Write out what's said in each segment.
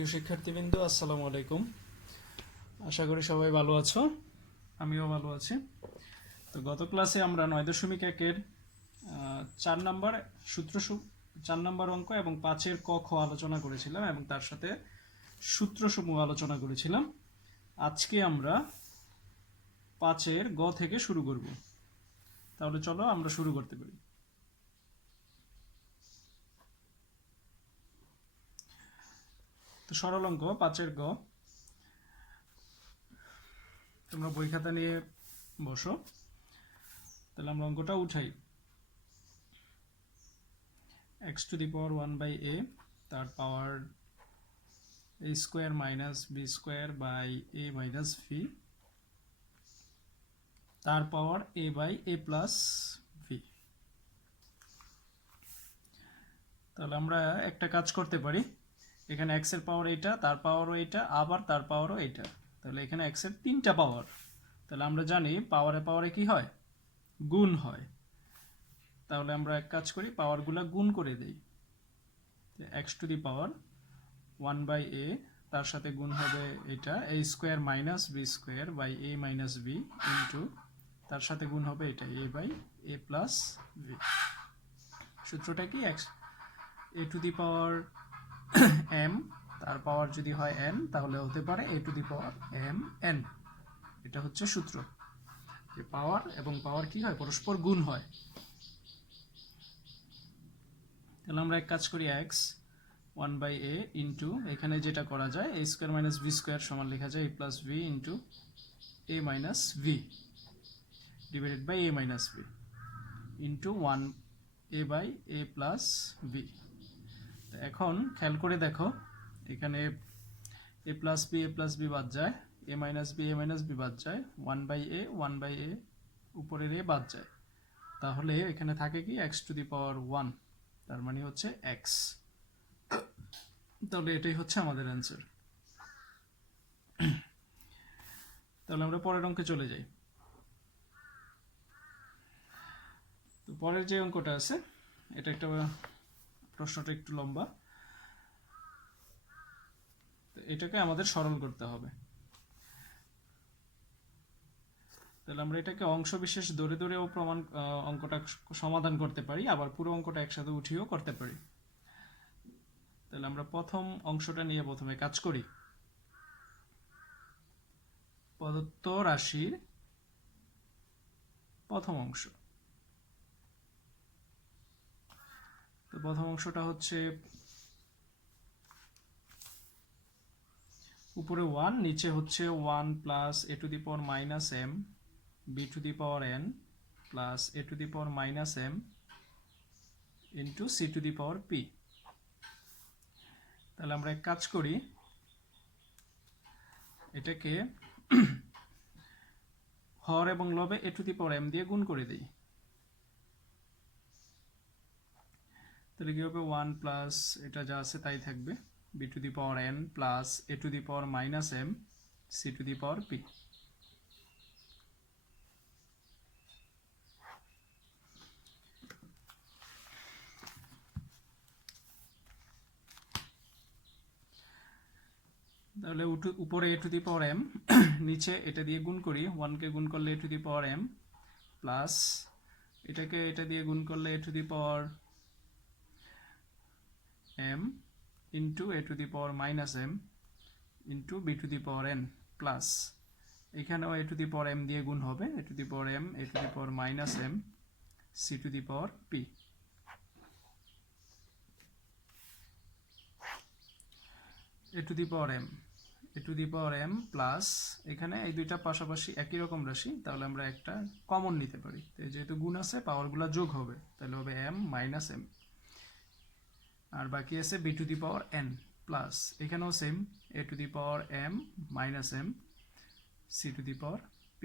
প্রিয় শিক্ষার্থীবৃন্দ, আসসালামু আলাইকুম। আশা করি সবাই ভালো আছো, আমিও ভালো আছি। তো গত ক্লাসে আমরা 9.1-এর 4 নম্বর সূত্র 4 নম্বর অঙ্ক এবং 5-এর ক খ আলোচনা করেছিলাম এবং তার সাথে সূত্রসমূহ আলোচনা করেছিলাম। আজকে আমরা 5-এর গ থেকে শুরু করব। তাহলে চলো আমরা শুরু করতে পারি। তো সরল অঙ্ক 5-এর গ, তোমরা বই খাতা নিয়ে বসো। তাহলে আমরা অঙ্কটা উঠাই। x to the power 1 by a, তার power a square minus b square by a minus v, তার power a by a plus v। তাহলে আমরা একটা কাজ করতে পারি, এখানে x এর পাওয়ার এইটা, তার পাওয়ারও এইটা, আবার তার পাওয়ারও এইটা। তাহলে এখানে x এর 3টা পাওয়ার। তাহলে আমরা জানি পাওয়ারে পাওয়ারে কি হয়, গুণ হয়। তাহলে আমরা এক কাজ করি, পাওয়ারগুলো গুণ করে দেই। x to the power 1 by a, তার সাথে গুণ হবে এটা a square minus b square by a minus b into তার সাথে গুণ হবে এটা a by a plus v। সূত্রটা কি, a to the power m, তার পাওয়ার যদি হয় n তাহলে হতে পারে a to the power m n। এটা হচ্ছে সূত্র, যে পাওয়ার এবং পাওয়ার কি হয়, পরস্পর গুণ হয়। তাহলে আমরা এক কাজ করি, x 1 by a ইন্টু এখানে যেটা করা যায় a square minus B square সমান লেখা যায় a plus B into a minus B divided by a minus B into 1 a by a plus B. এখন খেয়াল করে দেখো, এখানে a প্লাস বি বাদ যায়, a মাইনাস বি বাদ যায়, 1 বাই a উপরের a বাদ যায়। তাহলে এখানে থাকে কি x টু দি পাওয়ার 1, তার মানে হচ্ছে x। তাহলে এটাই হচ্ছে আমাদের অ্যান্সার। তাহলে আমরা পরের অঙ্কে চলে যাই। তো পরের যে অঙ্কটা আছে, এটা একটা প্রশ্নটা একটু লম্বা, এটাকে আমাদের সরল করতে হবে। তাহলে আমরা এটাকে অংশ বিশেষ ধরে ধরেও অঙ্কটা সমাধান করতে পারি, আবার পুরো অঙ্কটা একসাথে উঠিয়েও করতে পারি। তাহলে আমরা প্রথম অংশটা নিয়ে প্রথমে কাজ করি। প্রদত্ত রাশির প্রথম অংশ। তো প্রথম অংশটা হচ্ছে উপরে 1, নিচে হচ্ছে 1 plus a to the power minus m b to the power n plus a to the power minus m into c to the power p। তাহলে আমরা এক কাজ করি, এটাকে হর এবং লবে a to the power m দিয়ে গুণ করে দিই। তাহলে কি হবে, 1 প্লাস এটা যা আছে তাই থাকবে, b to the power n plus a to the power minus m c to the power p। তাহলে উপরে a to the power m, নিচে এটা দিয়ে গুণ করি, 1 কে গুণ করলে a to the power m plus এটাকে এটা দিয়ে গুণ করলে a to the power m into a to the power minus m into b to the power n plus এখানেও a to the power m দিয়ে গুণ হবে, a to the power m a to the power minus m c to the power p। a to the power m a to the power m plus এখানে এই দুইটা পাশাপাশি একই রকম রাশি, তাহলে আমরা একটা কমন নিতে পারি। যেহেতু গুণ আছে, পাওয়ারগুলো যোগ হবে, তাহলে হবে m মাইনাস m, আর বাকি আছে b to the power n plus এখানেও same a to the power m minus m c to the power p।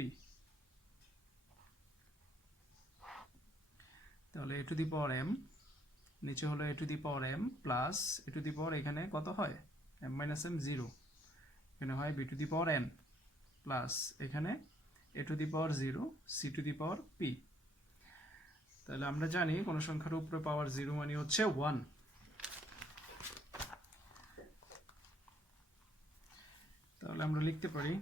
তাহলে a to the power m, নিচে হলো a to the power m plus a to the power এখানে কত হয়, m minus m 0, এখানে হয় b to the power n plus এখানে a to the power 0 c to the power p। তাহলে আমরা জানি কোন সংখ্যার উপরে পাওয়ার 0 মানে হচ্ছে 1। তাহলে আমরা লিখতে পারি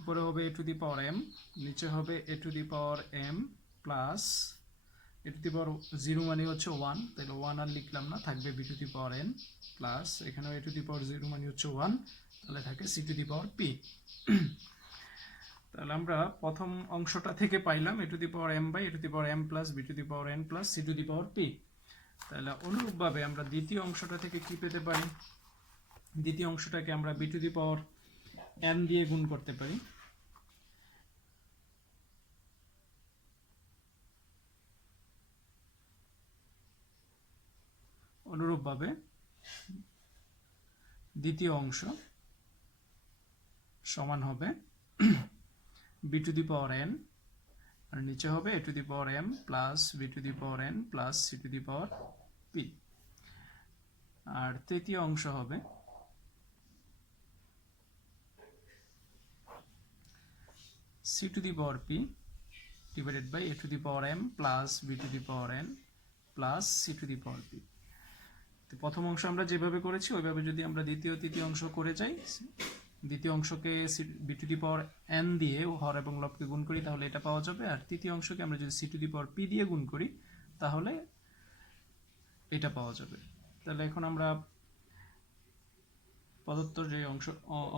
উপরে হবে a to the power m, নিচে হবে a to the power m plus a to the power 0 মানে হচ্ছে 1, তাহলে 1 আর লিখলাম না, থাকবে b to the power n plus এখানেও a টু দি পাওয়ার 0 মানে হচ্ছে 1, তাহলে থাকে c to the power p। তাহলে আমরা প্রথম অংশটা থেকে পাইলাম a to the power m by a to the power m plus b to the power n plus c to the power p। তাহলে অনুরূপভাবে আমরা দ্বিতীয় অংশটা থেকে কি পেতে পারি? দ্বিতীয় অংশটাকে আমরা b to the power n দিয়ে গুণ করতে পারি। অনুরূপভাবে দ্বিতীয় অংশ সমান হবে b to the power n আর নিচে হবে a to the power m plus b to the power n plus c to the power p। আর তৃতীয় অংশ হবে c to the power p divided by a to the power m plus b to the power n plus c to the power p। তো প্রথম অংশ আমরা যেভাবে করেছি ওইভাবে যদি আমরা দ্বিতীয় তৃতীয় অংশ করে যাই, দ্বিতীয় অংশকে b to the power n দিয়ে হর এবং লবকে গুণ করি তাহলে এটা পাওয়া যাবে, আর তৃতীয় অংশকে আমরা যদি c to the power p দিয়ে গুণ করি তাহলে এটা পাওয়া যাবে। তাহলে এখন আমরা প্রদত্ত যে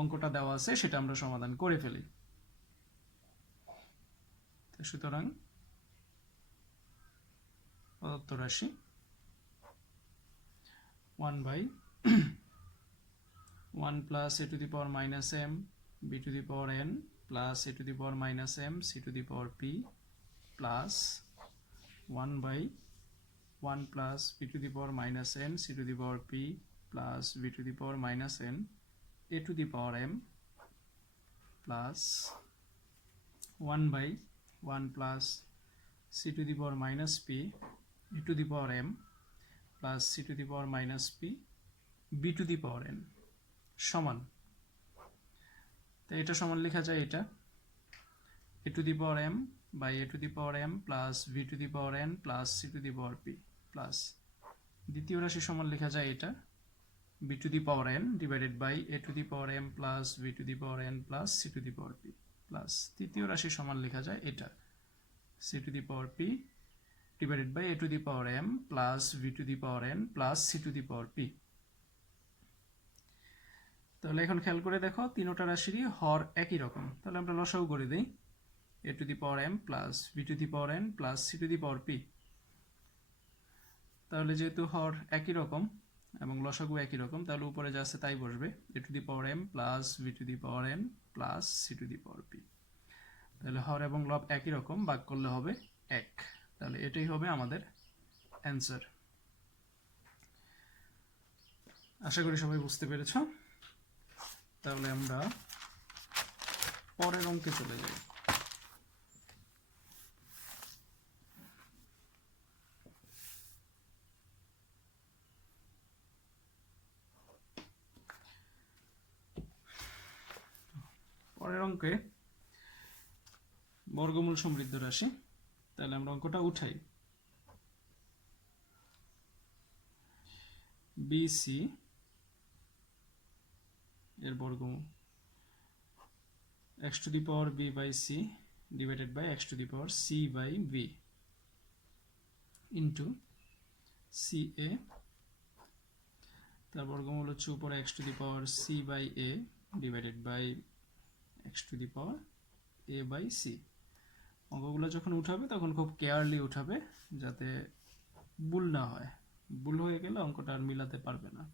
অঙ্কটা দেওয়া আছে সেটা আমরা সমাধান করে ফেলি। সুতরাং প্রদত্ত রাশি 1 by 1 plus a to the power minus m b to the power n plus a to the power minus m c to the power p plus 1 by 1 plus b to the power minus n c to the power p plus b to the power minus n a to the power m plus 1 by 1 plus c to the power minus p e two the power m plus c to the power minus p b to the power n সমান। তো এটা সমান লেখা যায় এটা a to the power m by a to the power m plus b to the power n plus c to the power p plus দ্বিতীয় রাশি সমান লেখা যায় এটা b to the power n divided by a to the power m plus b to the power n plus c to the power p plus তৃতীয় রাশি সমান লেখা যায় এটা c to the power p divided by a to the power m plus b to the power n plus c to the power p। তাহলে এখন খেয়াল করে দেখো তিনটা রাশিরই হর একই রকম, তাহলে আমরা লসাগু করে দেই a to the power m plus b to the power n plus c to the power p। তাহলে যেহেতু হর একই রকম এবং লসাগু একই রকম তাহলে উপরে যা আছে তাই বসবে a to the power m plus b to the power n plus c to the power p। তাহলে হর এবং লব একই রকম, ভাগ করলে হবে 1, তাহলে এটাই হবে আমাদের অ্যান্সার। আশা করি সবাই বুঝতে পেরেছো। তাহলে আমরা পরের অঙ্কে চলে যাই। পরের অঙ্কে বর্গমূল সমৃদ্ধ রাশি, তাহলে আমরা অঙ্কটা উঠাই। বিসি এর বর্গমূল x to the power b by c divided by x to the power c by b into ca, তার বর্গমূল হচ্ছে উপরে x to the power c by a divided by x to the power a by c। অঙ্কগুলো যখন উঠাবে তখন খুব কেয়ারলি উঠাবে যাতে ভুল না হয়, ভুল হয়ে গেলে অঙ্কটা আর মিলাতে পারবে না।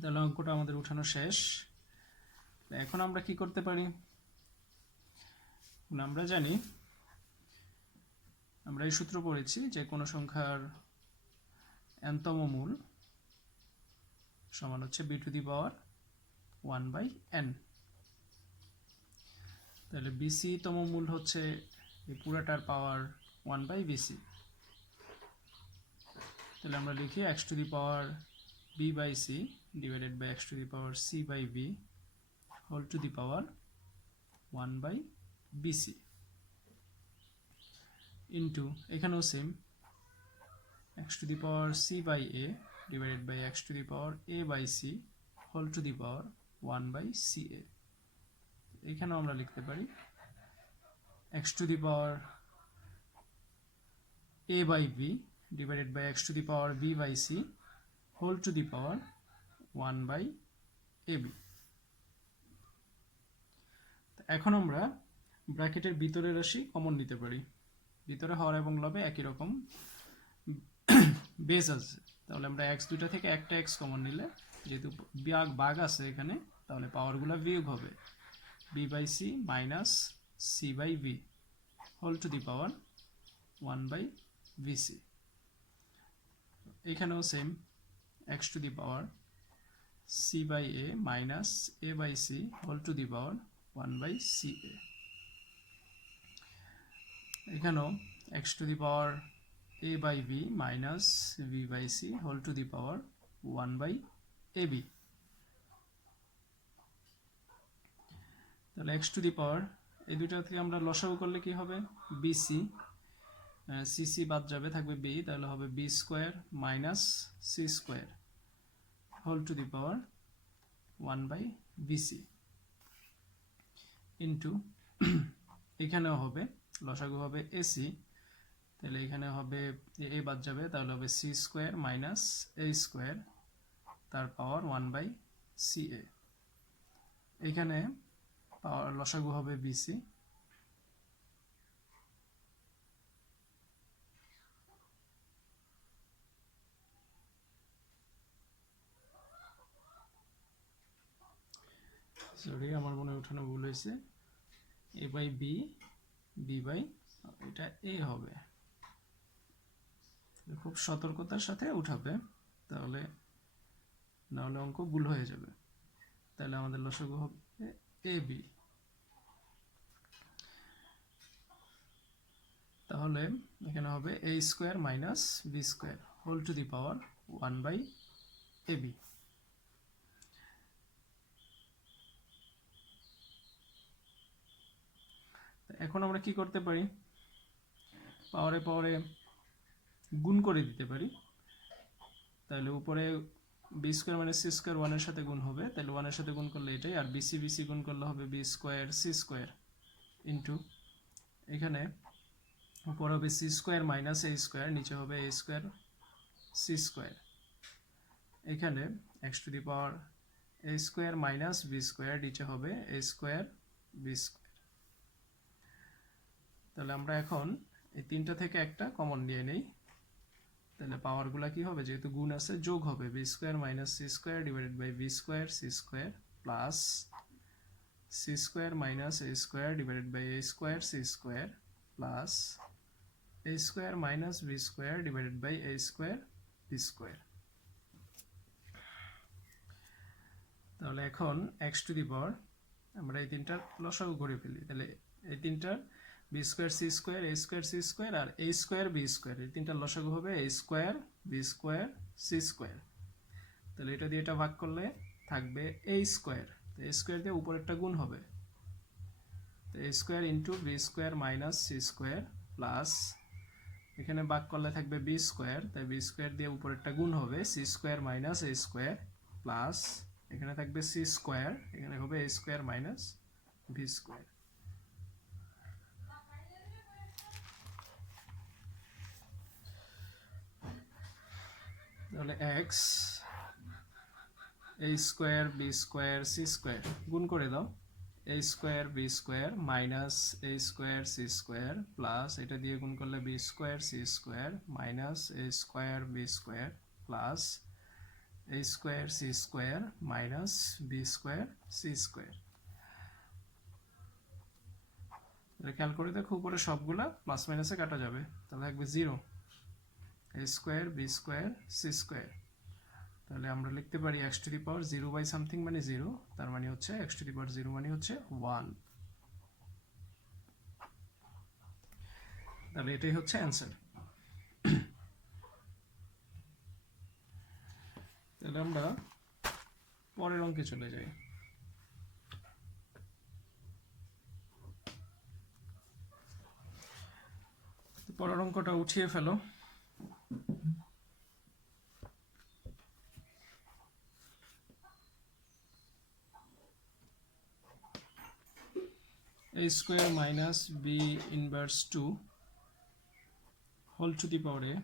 তাহলে অঙ্কটা আমাদের উঠানো শেষ। এখন আমরা কি করতে পারি? আমরা জানি, আমরা এই সূত্র পড়েছি যে কোনো সংখ্যার nতম মূল সমান হচ্ছে b to the power 1 by n। তাহলে bc তম মূল হচ্ছে এই পুরাটার পাওয়ার 1 বাই bc। তাহলে আমরা লিখি x to the power b by c divided by x to the power c by b whole to the power 1 by bc। Into এখানেও same x to the power c by a divided by x to the power a by c whole to the power 1 by ca। এখানেও আমরা লিখতে পারি x to the power a by b divided by x to the power b by c whole to the power 1 by ab। এখন আমরা ব্র্যাকেটের ভিতরে রাশি common নিতে পারি। ভিতরে হর এবং লবে একই রকম বেস আছে, তাহলে আমরা x দুইটা থেকে একটা x কমন নিলে যেহেতু ভাগ আছে এখানে, তাহলে পাওয়ারগুলো বিয়োগ হবে b by c minus c by v whole to the power 1 by vc। এখানেও same x to the power c by a minus a by c whole to the power 1 by ca। এখানেও x to the power a by b minus v by c whole to the power 1 by ab। তাহলে x to the power এই দুইটা থেকে আমরা লসাগু করলে কি হবে bc, cc বাদ যাবে থাকবে b, তাহলে হবে b square minus c square whole to the power 1 by bc into এখানেও হবে লসাগু হবে ac, তাহলে এখানে হবে a বাদ যাবে, তাহলে হবে c square minus a square তার পাওয়ার 1 বাই ca। এখানে পাওয়ার লসাগু হবে bc, সরি আমার মনে উঠানো ভুল হয়েছে, a by b b by এটা a হবে, খুব সতর্কতার সাথে উঠাবে তাহলে নাহলে অঙ্ক ভুল হয়ে যাবে। তাহলে আমাদের লসাগু হবে ab, তাহলে এখানে হবে a square minus b square whole to the power 1 by ab। এখন আমরা কি করতে পারি, পাওয়ারে পাওয়ারে গুণ করে দিতে পারি, তাহলে উপরে বি স্কোয়ার মানে সি স্কোয়ার ওয়ানের সাথে গুণ হবে, তাহলে ওয়ানের সাথে গুণ করলে এটাই, আর বিসি বিসি গুণ করলে হবে B square C square into এখানে উপরে হবে সি স্কোয়ার মাইনাস এ স্কোয়ার, নিচে হবে এ স্কোয়ার সি স্কোয়ার। এখানে X to the power A square minus B square, নিচে হবে এ স্কোয়ার বি স্কোয়ার। তাহলে আমরা এখন এই তিনটা থেকে একটা কমন নিয়ে নেই, তাহলে পাওয়ারগুলো কি হবে, যেহেতু গুণ আছে যোগ হবে B square minus C square divided by B square C square plus C square minus A square divided by A square C square plus A square minus B square divided by A square B square. তাহলে এখন x to the পাওয়ার আমরা এই তিনটার লসাগু করে ফেলি, তাহলে এই তিনটার b square C square a square C square আর এ স্কোয়ার বি স্কোয়ার, এই তিনটার লসাগু হবে এ square B square C square. তাহলে এটা দিয়ে এটা ভাগ করলে থাকবে এ স্কোয়ার, তো এ স্কোয়ার দিয়ে উপরেরটা গুণ হবে, তো a square into b square minus C square plus এখানে ভাগ করলে থাকবে বি স্কোয়ার, তাই বি স্কোয়ার দিয়ে উপরেরটা গুণ হবে সি স্কোয়ার মাইনাস এ স্কোয়ার প্লাস এখানে থাকবে সি স্কোয়ার, এখানে হবে এ স্কোয়ার মাইনাস বি স্কোয়ার। তাহলে x a square B square C square গুণ করে দাও, a square B square minus A square C square plus এটা দিয়ে গুণ করলে b square C square minus এ স্কোয়ার বি স্কোয়ার প্লাস এ square C square minus B square C square. খেয়াল করে দেখো উপরে সবগুলা প্লাস মাইনাসে কাটা যাবে, তাহলে থাকবে zero, a square B square C square. তাহলে আমরা লিখতে পারি x to the power zero by something মানে জিরো, তার মানে হচ্ছে x to the power zero মানে হচ্ছে 1। তাহলে এটাই হচ্ছে অ্যান্সার। তাহলে আমরা পরের অঙ্কে চলে যাই। পরের অঙ্কটা উঠিয়ে ফেলো। a square minus b inverse 2 whole to the power a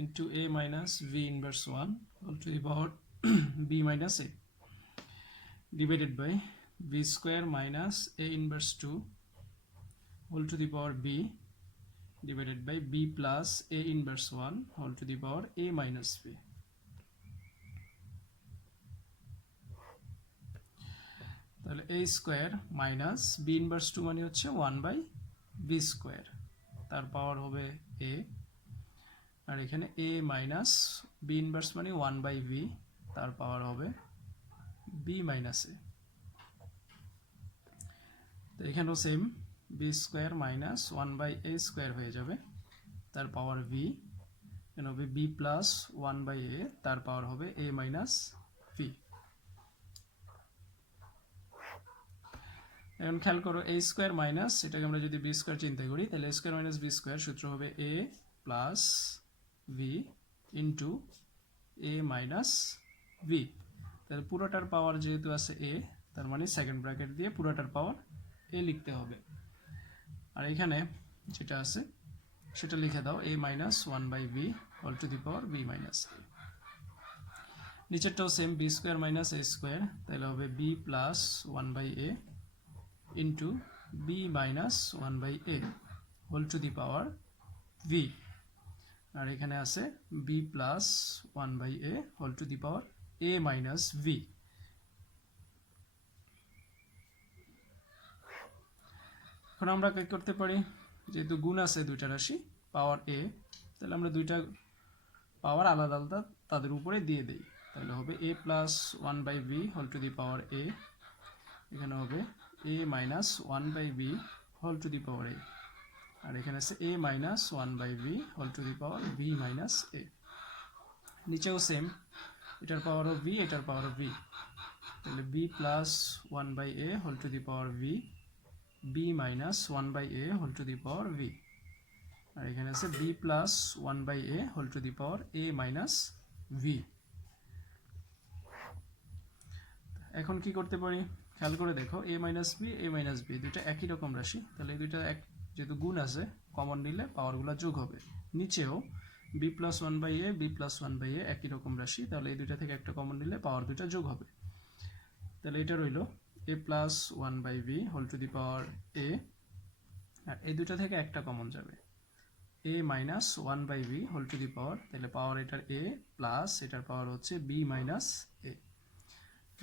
into a minus v inverse 1 whole to the power b minus a divided by b square minus a inverse 2 whole to the power b divided by b plus a inverse 1 whole to the power a minus b. তাহলে a square minus b inverse 2 মানে হচ্ছে 1/b square, তার পাওয়ার হবে a, আর এখানে a minus b inverse মানে 1/b, তার পাওয়ার হবে b মাইনাস a। তো এখানেও same b square minus 1/a square হয়ে যাবে, তার পাওয়ার b, এখানে হবে b প্লাস 1/a, তার পাওয়ার হবে a মাইনাস b। এখন খেয়াল করো a স্কয়ার মাইনাস, এটাকে আমরা যদি b স্কয়ার চিন্তা করি তাহলে a square minus b square সূত্র হবে a plus v into a minus v। তাহলে পুরোটার পাওয়ার যেহেতু আছে a, তার মানে সেকেন্ড ব্র্যাকেট দিয়ে পুরোটার পাওয়ার a লিখতে হবে, আর এখানে যেটা আছে সেটা লিখে দাও a minus 1/b whole to the power b minus a। নিচেরটাও same b square minus a square, তাহলে হবে b plus 1/a into b minus 1/a whole to the power v, আর এখানে আছে b plus 1/a whole to the power a minus v। এখন আমরা কি করতে পারি, যেহেতু গুণ আছে দুইটা রাশি পাওয়ার a, তাহলে আমরা দুইটা পাওয়ার আলাদা আলাদা তাদের উপরে দিয়ে দেই, তাহলে হবে a plus 1/b whole to the power a, এখানে হবে a minus 1/b whole to the power a, আর এখানে আছে a minus 1/b whole to the power b minus a। নিচেও সেম, এটার পাওয়ার of b, এটার পাওয়ার of b, তাহলে b plus 1/a whole to the power v, b minus 1/a whole to the power v, আর এখানে আছে b plus 1/a whole to the power a minus v। এখন কি করতে পারি, খেয়াল করে দেখো a minus b a minus b দুটো একই রকম রাশি, তাহলে এই দুইটা যেহেতু গুণ আছে কমন নিলে পাওয়ারগুলো যোগ হবে। নিচেও b plus 1/a b plus 1/a একই রকম রাশি, তাহলে এই দুইটা থেকে একটা কমন নিলে পাওয়ার দুইটা যোগ হবে, তাহলে এটা রইল a plus 1/b whole to the power a, আর এই দুইটা থেকে একটা কমন যাবে a minus 1/b whole to the power, তাহলে পাওয়ার এটার a প্লাস এটার পাওয়ার হচ্ছে b মাইনাস a।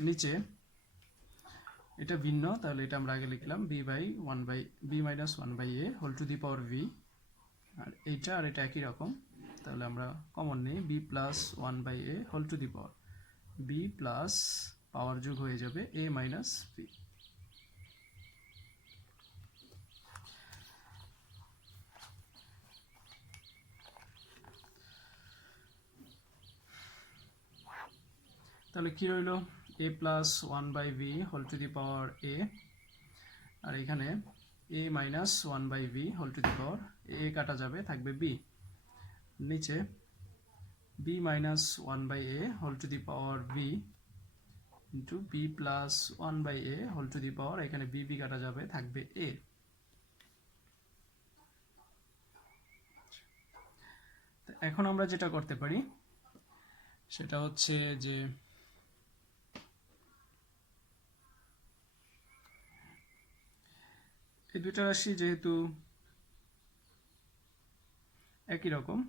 নিচে এটা ভিন্ন, তাহলে এটা আমরা আগে লিখলাম b minus 1/a whole to the power v, আর এইটা আর এটা একই রকম, তাহলে আমরা কমন নিই b plus 1/a whole to the power b plus power যোগ হয়ে যাবে a মাইনাস b। তাহলে কি রইল a plus 1/b whole to the power a, আর এখানে a minus 1/b whole to the power a কাটা যাবে, থাকবে b। নিচে b minus 1/a whole to the power b into b plus 1/a whole to the power, এখানে b কাটা যাবে, থাকবে a। এখন আমরা যেটা করতে পারি সেটা হচ্ছে যে এই দুইটা রাশি যেহেতু একই রকম,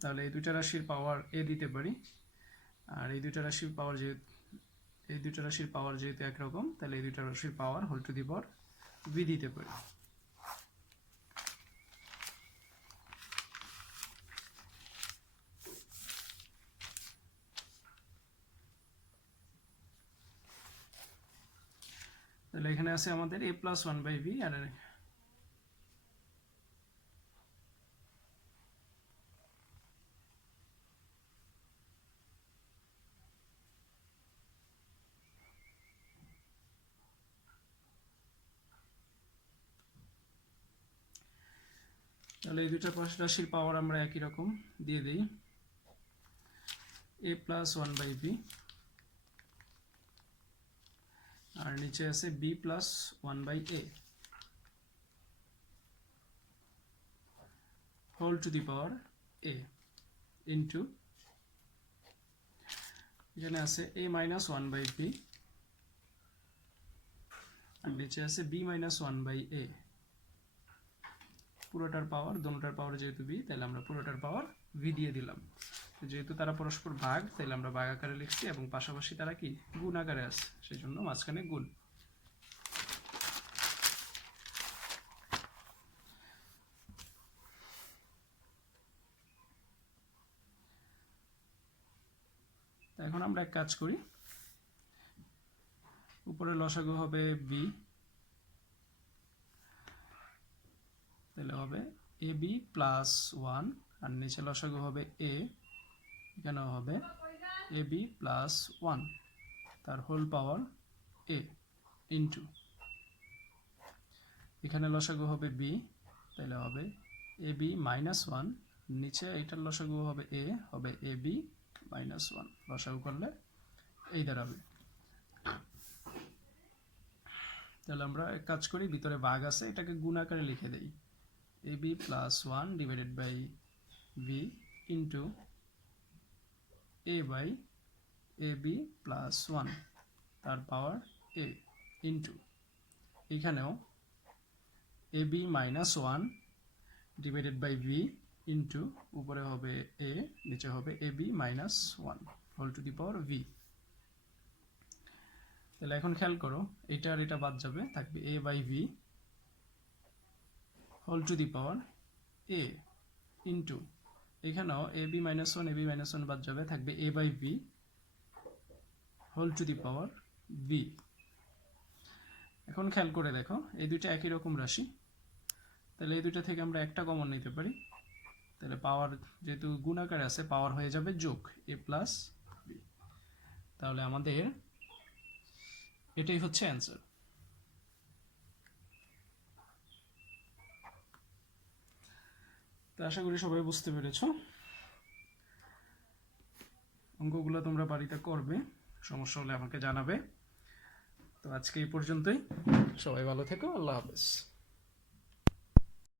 তাহলে এই দুইটা রাশির পাওয়ার a দিতে পারি, আর এই দুইটা রাশির পাওয়ার যেহেতু একরকম, তাহলে এই দুইটা রাশির power whole to the power v দিতে পারি। তাহলে এখানে আছে আমাদের a প্লাস 1/b, আর তাহলে এই দুইটা রাশির পাওয়ার আমরা একই রকম দিয়ে দিই, a প্লাস 1/b, আর নিচে আছে b plus 1/a whole to the power a into এখানে আছে a মাইনাস 1/b আর নিচে আছে b মাইনাস 1/a, পুরোটার পাওয়ার, দোনোটার পাওয়ার যেহেতু b, তাহলে আমরা পুরোটার পাওয়ার v দিয়ে দিলাম। যেহেতু তারা পরস্পর ভাগ, তাহলে আমরা ভাগ আকারে লিখছি এবং পাশাপাশি তারা কি গুণ আকারে আছে, সেই জন্য মাঝখানে গুণ। এখন আমরা এক কাজ করি, উপরে লসাগু হবে b, তাহলে হবে ab প্লাস 1, আর নিচে লসাগু হবে a, এখানেও হবে ab প্লাস 1 তার হোল পাওয়ার a ইন্টু এখানে লসাগু হবে b, তাহলে হবে ab মাইনাস 1, নিচে এটার লসাগু হবে a, হবে ab মাইনাস 1, লসাগু করলে এই দাঁড়াবে। তাহলে আমরা এক কাজ করি, ভিতরে ভাগ আছে, এটাকে গুণ আকারে লিখে দেই, ab plus 1 divided by v into a by ab plus 1 তার পাওয়ার a ইন্টু এখানেও ab minus 1 divided by v into উপরে হবে a, নিচে হবে ab minus 1 whole to the power v। তাহলে এখন খেয়াল করো, এটা আর এটা বাদ যাবে, থাকবে a by v whole to the power a into এখানেও ab মাইনাস 1 বাদ যাবে, থাকবে a by v whole to the power v। এখন খেয়াল করে দেখো, এই দুইটা একই রকম রাশি, তাহলে এই দুইটা থেকে আমরা একটা কমন নিতে পারি, তাহলে পাওয়ার যেহেতু গুণাকারে আছে, পাওয়ার হয়ে যাবে যোগ a প্লাস b। তাহলে আমাদের এটাই হচ্ছে অ্যান্সার। তো আশা করি সবাই বুঝতে পেরেছো, অঙ্কগুলো তোমরা বাড়িতে করবে, সমস্যা হলে আমাকে জানাবে। তো আজকে এই পর্যন্তই, সবাই ভালো থেকো, আল্লাহ হাফেজ।